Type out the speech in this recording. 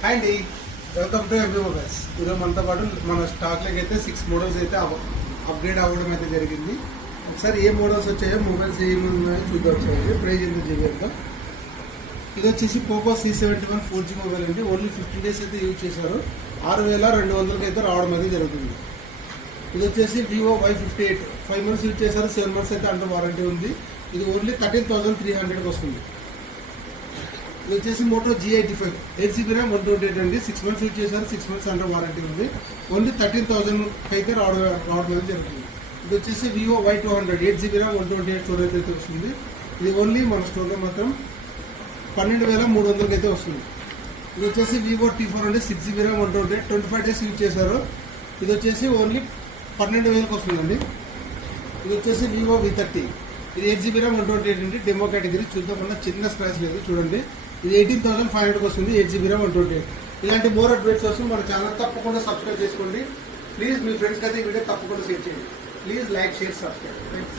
Hi అండి, welcome to MB mobiles. ఈరోజు మనతో పాటు మన స్టాక్లోకి అయితే 6 మోడల్స్ అయితే అప్గ్రేడ్ అవ్వడం అయితే జరిగింది. ఒకసారి ఏ మోడల్స్ వచ్చాయో, మొబైల్స్ ఏమున్నాయో చూద్దాం. ఒకసారి ప్రైజ్ ఎంత జీబీఎంతో. ఇది వచ్చేసి పోకో C71 4G మొబైల్ అండి. ఓన్లీ 15 డేస్ అయితే యూజ్ చేశారు. 6200కి అయితే రావడం అయితే జరుగుతుంది. ఇది వచ్చేసి వివో Y58 5 మంత్స్ యూజ్ చేశారు. 7 మంత్స్ అయితే అండర్ వారంటీ ఉంది. ఇది ఓన్లీ 13,300కి వస్తుంది. ఇది వచ్చేసి మోటో G85 8GB RAM 128 అండి. 6 మంత్స్ యూజ్ చేశారు. 6 మంత్స్ అండర్ వారంటీ ఉంది. ఓన్లీ 13,000కి అయితే రావడం అనేది జరుగుతుంది. ఇది వచ్చేసి Vivo Y200 8GB RAM 128 storage అయితే వస్తుంది. ఇది ఓన్లీ మన స్టోర్లో మాత్రం 12,300కి అయితే వస్తుంది. ఇది వచ్చేసి వివో T4 అండి. 6GB RAM 128 25 డేస్ యూజ్ చేశారు. ఇది వచ్చేసి ఓన్లీ 12,000కి వస్తుందండి. ఇది వచ్చేసి వివో V30 ఇది 8GB RAM 128 అండి. డెమో కేటగిరీ చూద్దామన్నా చిన్న స్క్రాచ్ లేదు చూడండి. ఇది 18,500కి వస్తుంది. 8GB RAM 128. ఇలాంటి మోర్ అప్డేట్స్ కోసం మన ఛానల్ తప్పకుండా సబ్స్క్రైబ్ చేసుకోండి. ప్లీజ్ మీ ఫ్రెండ్స్కి అయితే ఈ వీడియో తప్పకుండా షేర్ చేయండి. Please like, share, subscribe.